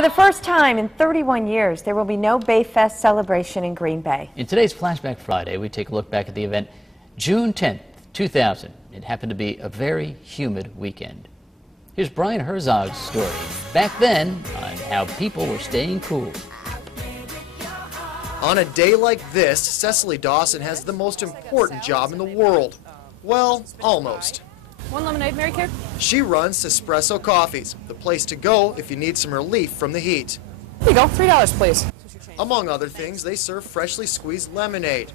For the first time in 31 years, there will be no Bayfest celebration in Green Bay. In today's Flashback Friday, we take a look back at the event June 10th, 2000. It happened to be a very humid weekend. Here's Brian Herzog's story back then on how people were staying cool. On a day like this, Cecily Dawson has the most important job in the world. Well, almost. One lemonade, Mary Kay? She runs Espresso Coffees, the place to go if you need some relief from the heat. Here you go, $3, please. Among other things, they serve freshly squeezed lemonade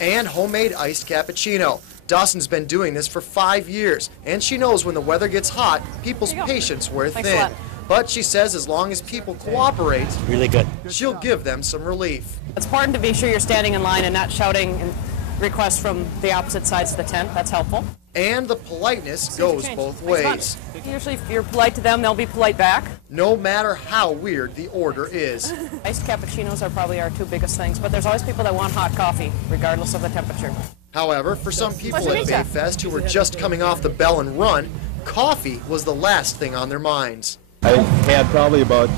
and homemade iced cappuccino. Dawson's been doing this for 5 years, and she knows when the weather gets hot, people's patience wear thin. But she says as long as people cooperate, really good, she'll give them some relief. It's important to be sure you're standing in line and not shouting requests from the opposite sides of the tent. That's helpful. And the politeness goes both ways. Usually if you're polite to them, they'll be polite back. No matter how weird the order is. Iced cappuccinos are probably our two biggest things, but there's always people that want hot coffee, regardless of the temperature. However, for some people at Bayfest who were just coming off the Bell and Run, coffee was the last thing on their minds. I had probably about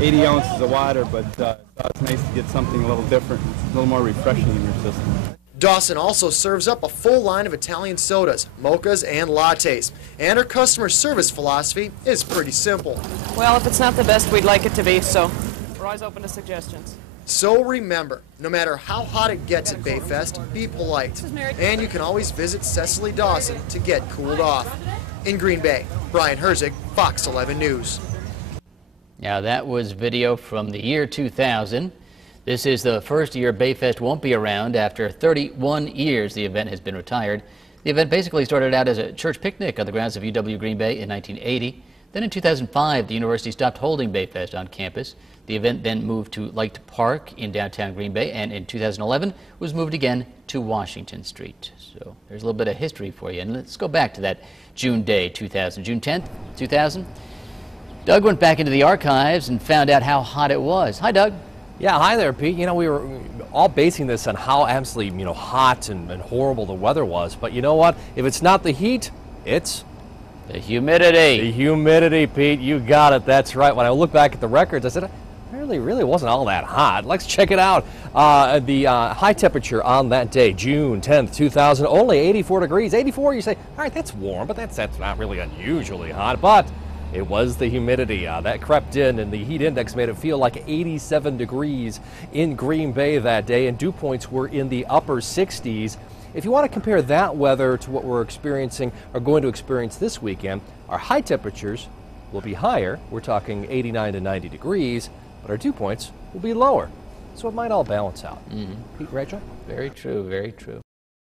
80 ounces of water, but it's nice to get something a little different, a little more refreshing in your system. Dawson also serves up a full line of Italian sodas, mochas, and lattes. And her customer service philosophy is pretty simple. Well, if it's not the best, we'd like it to be, so we're always open to suggestions. So remember, no matter how hot it gets at Bayfest, be polite. And you can always visit Cecily Dawson to get cooled off. In Green Bay, Brian Herzog, Fox 11 News. Now that was video from the year 2000. This is the first year Bayfest won't be around. After 31 years, the event has been retired. The event basically started out as a church picnic on the grounds of UW Green Bay in 1980. Then in 2005, the university stopped holding Bayfest on campus. The event then moved to Light Park in downtown Green Bay, and in 2011 was moved again to Washington Street. So there's a little bit of history for you. And let's go back to that June day 2000, June 10th, 2000. Doug went back into the archives and found out how hot it was. Hi, Doug. Yeah, hi there, Pete. You know, we were all basing this on how absolutely, hot and horrible the weather was. But you know what? If it's not the heat, it's the humidity. The humidity, Pete. You got it. That's right. When I look back at the records, I said, really wasn't all that hot. Let's check it out. The high temperature on that day, June 10th, 2000, only 84 degrees. 84, you say, all right, that's warm, but that's not really unusually hot. But it was the humidity that crept in, and the heat index made it feel like 87 degrees in Green Bay that day, and dew points were in the upper 60s. If you want to compare that weather to what we're experiencing or going to experience this weekend, our high temperatures will be higher. We're talking 89 to 90 degrees, but our dew points will be lower. So it might all balance out. Mm-hmm. Pete, Rachel? Very true, very true.